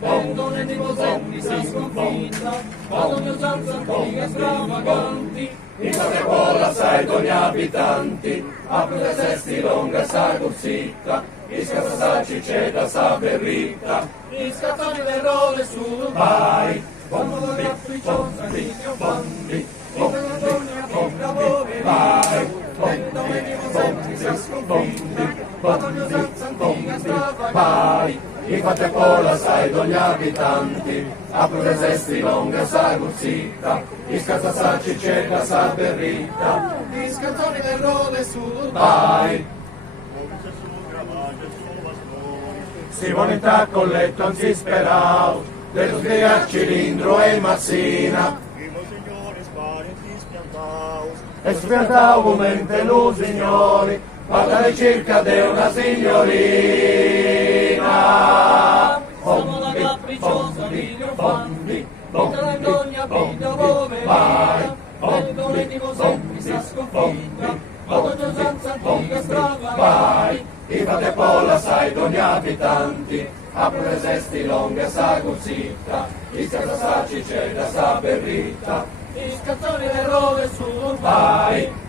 Vengono di posetti sa sconfitta, vado mio sanza antiche stravaganti, in qualche cuore assai d'ogni abitanti, a più dei sesti longa sa corsitta, i scassaci c'è da sa berritta, i scattoni del role su vai, quando lo capricciosa di mio bandi, in quella donna che lavori vai, vengono di posetti sa sconfitta, vado mio sanza antiche stravaganti, in quante cola sai d'ogni abitanti, a più resesti longa sa corsitta, i scazzassacci c'è da sa berritta, i scattoni del rode su vai. Si volenta col letto anzi sperau, dello spiega cilindro e massina, e spiantau come lo signori, parlare circa di una signorina. Sono la capricciosa di mio bandi, tutta la gogna vita poverina, vengono di posetti sa sconfitta, vado già senza antica stravagante, i fate polla sai d'ogni abitanti, a presesti longa sa corsitta, i scazzassacci c'è da sa berritta, i scattoni del rode su vai.